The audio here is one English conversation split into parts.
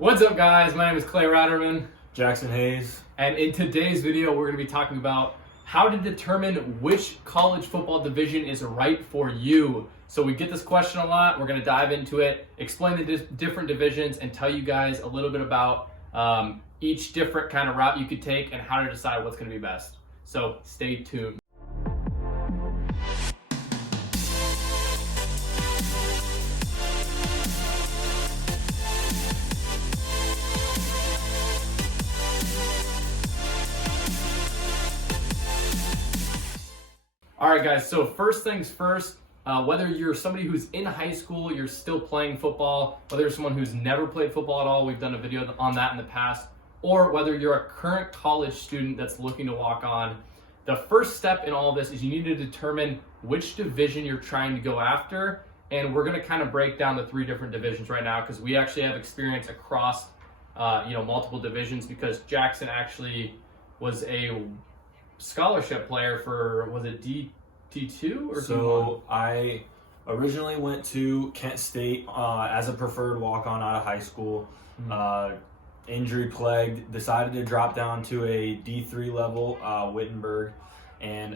What's up, guys? My name is Clay Ratterman. Jackson Hayes. And in today's video, we're going to be talking about how to determine which college football division is right for you. So we get this question a lot. We're going to dive into it, explain the different divisions, and tell you guys a little bit about each different kind of route you could take and how to decide what's going to be best. So stay tuned. All right, guys, so first things first, whether you're somebody who's in high school, you're still playing football, whether you're someone who's never played football at all, we've done a video on that in the past, or whether you're a current college student that's looking to walk on, the first step in all of this is you need to determine which division you're trying to go after, and we're going to kind of break down the three different divisions right now because we actually have experience across multiple divisions because Jackson actually was a scholarship player for, was it D2 or so D1? I originally went to Kent State as a preferred walk-on out of high school. Injury plagued, decided to drop down to a D3 level, Wittenberg, and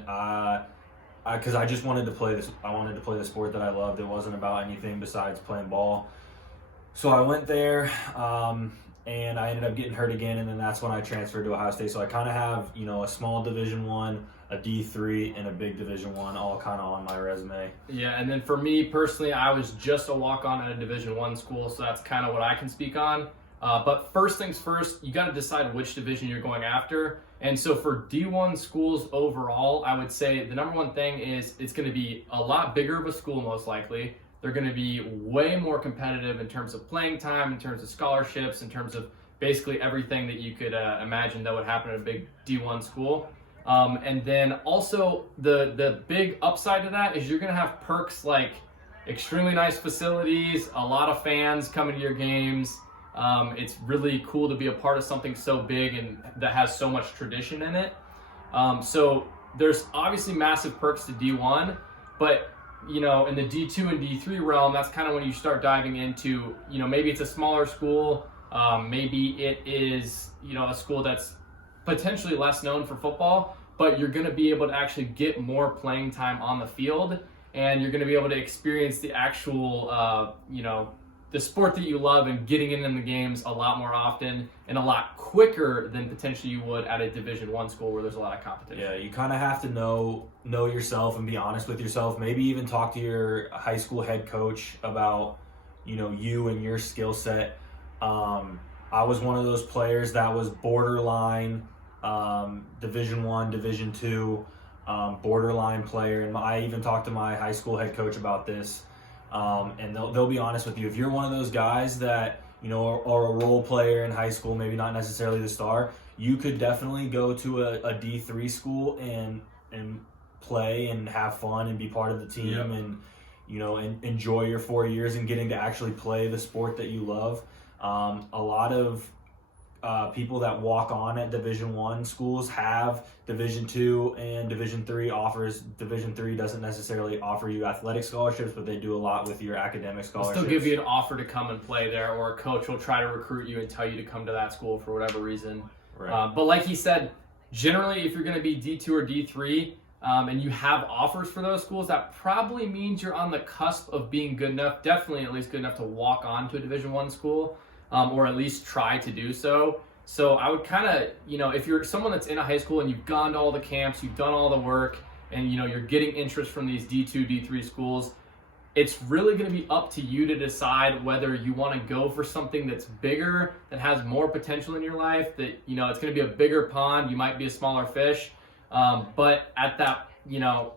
because I just wanted to play this. I wanted to play the sport that I loved. It wasn't about anything besides playing ball. So I went there. And I ended up getting hurt again, and then that's when I transferred to Ohio State. So I kind of have, a small Division I, a D3, and a big Division I all kind of on my resume. Yeah, and then for me personally, I was just a walk-on at a Division I school, so that's kind of what I can speak on. But first things first, you got to decide which division you're going after. And so for D1 schools overall, I would say the number one thing is it's going to be a lot bigger of a school most likely. They're going to be way more competitive in terms of playing time, in terms of scholarships, in terms of basically everything that you could imagine that would happen at a big D1 school. And then also the big upside to that is you're going to have perks like extremely nice facilities, a lot of fans coming to your games. It's really cool to be a part of something so big and that has so much tradition in it. So there's obviously massive perks to D1, but in the D2 and D3 realm, that's kind of when you start diving into, maybe it's a smaller school, maybe it is, a school that's potentially less known for football, but you're going to be able to actually get more playing time on the field, and you're going to be able to experience the actual, the sport that you love and getting in the games a lot more often and a lot quicker than potentially you would at a Division I school where there's a lot of competition. Yeah, you kind of have to know yourself and be honest with yourself. Maybe even talk to your high school head coach about, you and your skill set. I was one of those players that was borderline Division I, Division II, borderline player. And I even talked to my high school head coach about this. And they'll be honest with you. If you're one of those guys that, are a role player in high school, maybe not necessarily the star, you could definitely go to a D3 school and play and have fun and be part of the team. Yep. And enjoy your 4 years and getting to actually play the sport that you love. A lot of people that walk on at Division I schools have Division II and Division III offers. Division III doesn't necessarily offer you athletic scholarships, but they do a lot with your academic scholarships. They'll still give you an offer to come and play there, or a coach will try to recruit you and tell you to come to that school for whatever reason. Right. But like he said, generally if you're going to be D2 or D3 and you have offers for those schools, that probably means you're on the cusp of being good enough, definitely at least good enough to walk on to a Division I school. Or at least try to do so. So I would kind of, if you're someone that's in a high school and you've gone to all the camps, you've done all the work, and you're getting interest from these D2, D3 schools, it's really going to be up to you to decide whether you want to go for something that's bigger, that has more potential in your life, that, it's going to be a bigger pond, you might be a smaller fish, but at that,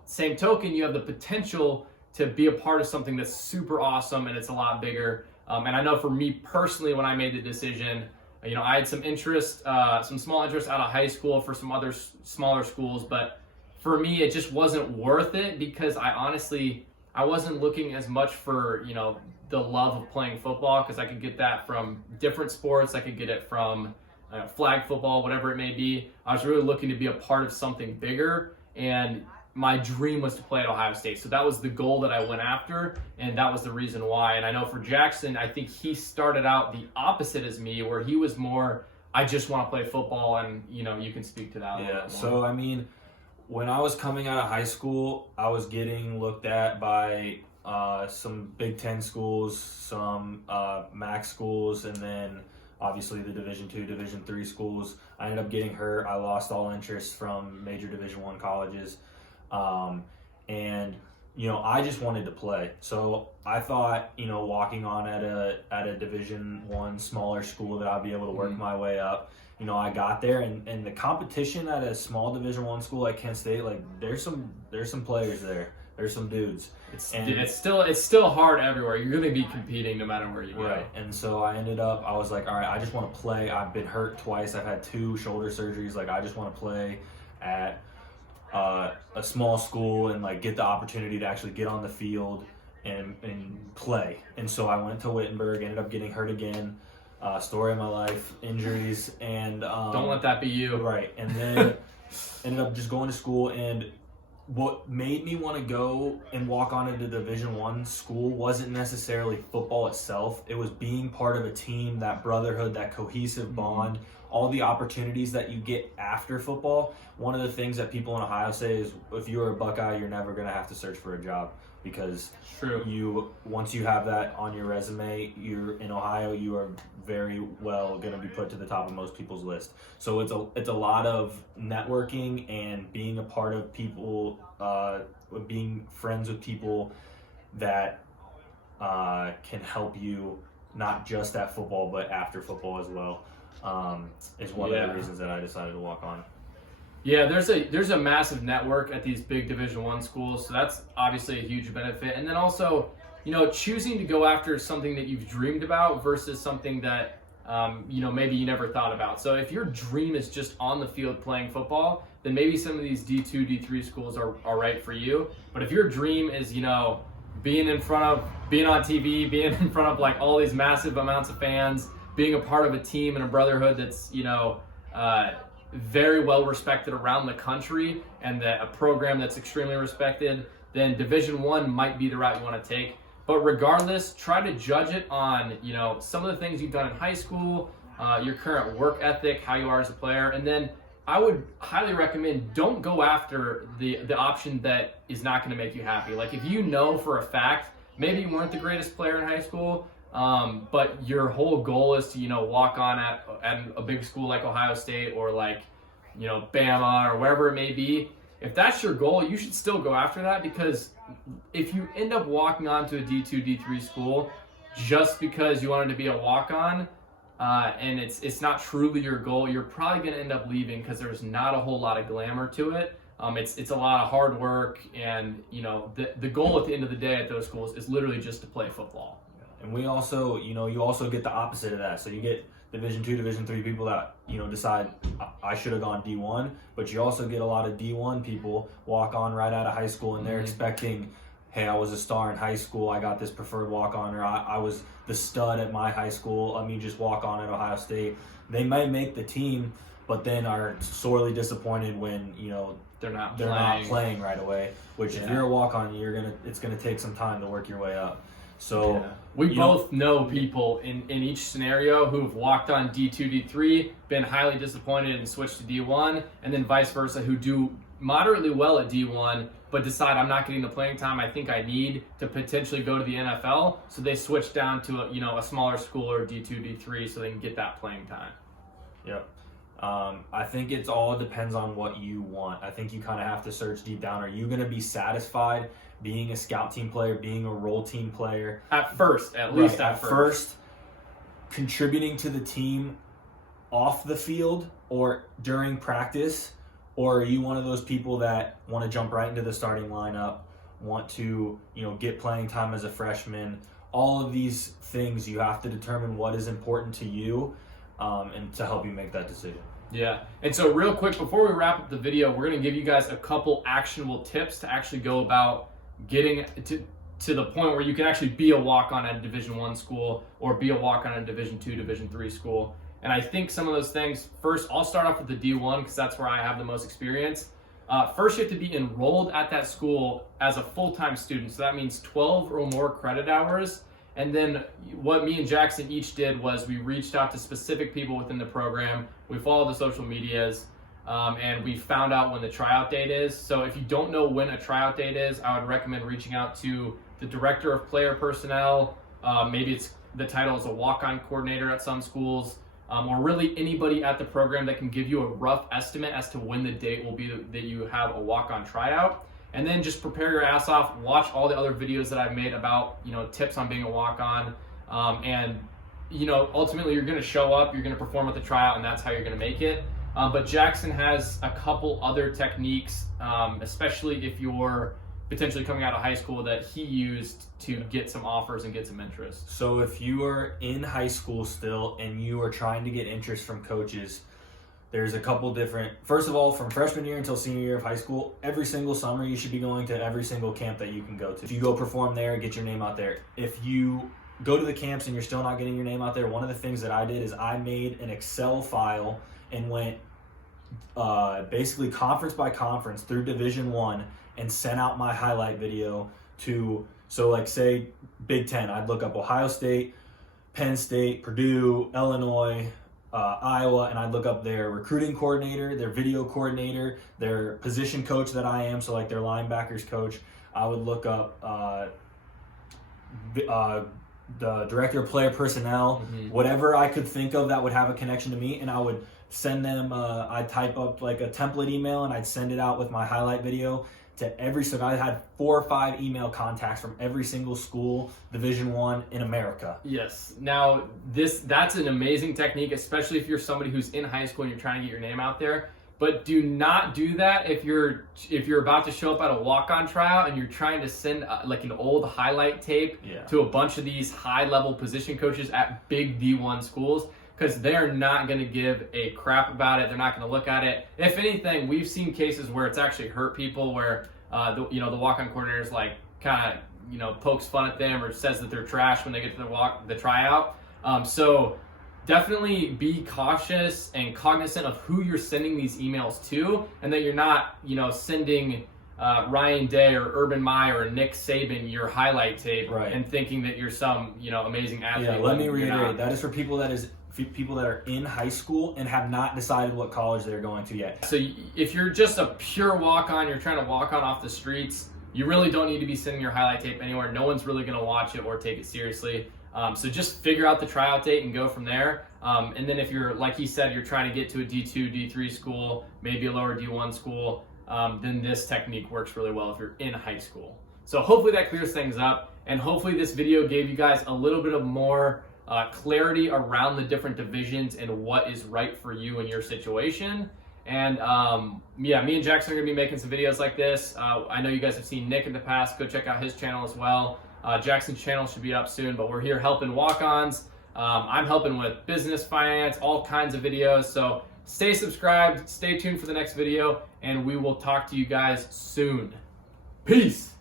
same token, you have the potential to be a part of something that's super awesome and it's a lot bigger. And I know for me personally, when I made the decision, I had some interest, some small interest out of high school for some other smaller schools, but for me, it just wasn't worth it because I wasn't looking as much for, the love of playing football because I could get that from different sports. I could get it from flag football, whatever it may be. I was really looking to be a part of something bigger, and my dream was to play at Ohio State. So that was the goal that I went after, and that was the reason why. And I know for Jackson, I think he started out the opposite as me, where he was more, I just want to play football, and you can speak to that. Yeah. So I mean, when I was coming out of high school, I was getting looked at by some Big Ten schools, some MAC schools, and then obviously the Division II, Division III schools. I ended up getting hurt. I lost all interest from major Division I colleges. And I just wanted to play. So I thought, walking on at a Division I smaller school that I'd be able to work my way up. I got there, and the competition at a small Division I school like Kent State, like there's some players there. There's some dudes. It's still hard everywhere. You're going to be competing no matter where you go. Right. And so I was like, all right, I just want to play. I've been hurt twice. I've had 2 shoulder surgeries. Like, I just want to play at a small school and like get the opportunity to actually get on the field and play. And so I went to Wittenberg, ended up getting hurt again. Story of my life, injuries, and don't let that be you. Right. And then ended up just going to school, and what made me want to go and walk on into Division I school wasn't necessarily football itself. It was being part of a team, that brotherhood, that cohesive bond, all the opportunities that you get after football. One of the things that people in Ohio say is, if you're a Buckeye, you're never going to have to search for a job, because once you have that on your resume, you're in Ohio, you are very well going to be put to the top of most people's list. So it's a lot of networking and being a part of people, being friends with people that can help you not just at football but after football as well. Is one of the reasons that I decided to walk on. Yeah, there's a massive network at these big Division I schools, so that's obviously a huge benefit. And then also, choosing to go after something that you've dreamed about versus something that maybe you never thought about. So if your dream is just on the field playing football, then maybe some of these D2, D3 schools are right for you. But if your dream is, being on TV, being in front of like all these massive amounts of fans, being a part of a team and a brotherhood that's, very well respected around the country, and a program that's extremely respected, then Division I might be the route you want to take. But regardless, try to judge it on, some of the things you've done in high school, your current work ethic, how you are as a player. And then I would highly recommend, don't go after the option that is not going to make you happy. Like, if you know for a fact, maybe you weren't the greatest player in high school, but your whole goal is to, walk on at a big school like Ohio State or like, Bama or wherever it may be. If that's your goal, you should still go after that, because if you end up walking on to a D2, D3 school just because you wanted to be a walk-on, and it's not truly your goal, you're probably going to end up leaving, because there's not a whole lot of glamour to it. It's a lot of hard work, and the goal at the end of the day at those schools is literally just to play football. And we also, you also get the opposite of that. So you get Division II, Division III people that, decide I should have gone D1, but you also get a lot of D1 people walk on right out of high school, and they're expecting, hey, I was a star in high school, I got this preferred walk on, or I was the stud at my high school, let me just walk on at Ohio State. They might make the team, but then are sorely disappointed when, they're not playing right away, which if you're a walk on, it's gonna take some time to work your way up. So we both know people in each scenario who've walked on D2, D3, been highly disappointed and switched to D1, and then vice versa, who do moderately well at D1 but decide, I'm not getting the playing time I think I need to potentially go to the NFL, so they switch down to a smaller school or D2, D3 so they can get that playing time. Yep. I think it all depends on what you want. I think you kind of have to search deep down. Are you going to be satisfied being a scout team player, being a role team player? At first, at least at first. Contributing to the team off the field or during practice? Or are you one of those people that want to jump right into the starting lineup, want to, get playing time as a freshman? All of these things, you have to determine what is important to you, and to help you make that decision. Yeah. And so real quick, before we wrap up the video, we're going to give you guys a couple actionable tips to actually go about getting to the point where you can actually be a walk-on at a Division I school or be a walk-on at a Division II, Division III school. And I think some of those things, first, I'll start off with the D1 because that's where I have the most experience. First, you have to be enrolled at that school as a full-time student. So that means 12 or more credit hours. And then what me and Jackson each did was we reached out to specific people within the program. We followed the social medias, and we found out when the tryout date is. So if you don't know when a tryout date is, I would recommend reaching out to the director of player personnel. Maybe it's the title is a walk-on coordinator at some schools, or really anybody at the program that can give you a rough estimate as to when the date will be that you have a walk-on tryout. And then just prepare your ass off, watch all the other videos that I've made about, tips on being a walk-on. And, ultimately you're going to show up, you're going to perform at the tryout, and that's how you're going to make it. But Jackson has a couple other techniques, especially if you're potentially coming out of high school, that he used to get some offers and get some interest. So if you are in high school still and you are trying to get interest from coaches, there's a couple different, first of all, from freshman year until senior year of high school, every single summer you should be going to every single camp that you can go to. If you go perform there, get your name out there. If you go to the camps and you're still not getting your name out there, one of the things that I did is I made an Excel file and went basically conference by conference through Division I and sent out my highlight video to, so like say Big Ten, I'd look up Ohio State, Penn State, Purdue, Illinois, Iowa, and I'd look up their recruiting coordinator, their video coordinator, their position coach that I am, so like their linebackers coach. I would look up the director of player personnel, whatever I could think of that would have a connection to me, and I would send them, I'd type up like a template email and I'd send it out with my highlight video to every, so I had 4 or 5 email contacts from every single school, Division I in America. Yes. Now, that's an amazing technique, especially if you're somebody who's in high school and you're trying to get your name out there. But do not do that if you're about to show up at a walk-on tryout and you're trying to send like an old highlight tape to a bunch of these high-level position coaches at big D1 schools, because they're not going to give a crap about it. They're not going to look at it. If anything, we've seen cases where it's actually hurt people, where the walk-on coordinator's like kind of pokes fun at them or says that they're trash when they get to the tryout. So definitely be cautious and cognizant of who you're sending these emails to, and that you're not sending Ryan Day or Urban Meyer or Nick Saban your highlight tape and thinking that you're some amazing athlete. Yeah, let me reiterate, that is for people that are in high school and have not decided what college they're going to yet. So if you're just a pure walk-on, you're trying to walk on off the streets, you really don't need to be sending your highlight tape anywhere. No one's really going to watch it or take it seriously. So just figure out the tryout date and go from there. And then if you're, like he said, you're trying to get to a D2, D3 school, maybe a lower D1 school, then this technique works really well if you're in high school. So hopefully that clears things up, and hopefully this video gave you guys a little bit of more clarity around the different divisions and what is right for you in your situation. And me and Jackson are going to be making some videos like this. I know you guys have seen Nick in the past. Go check out his channel as well. Jackson's channel should be up soon, but we're here helping walk-ons. I'm helping with business, finance, all kinds of videos. So stay subscribed, stay tuned for the next video, and we will talk to you guys soon. Peace.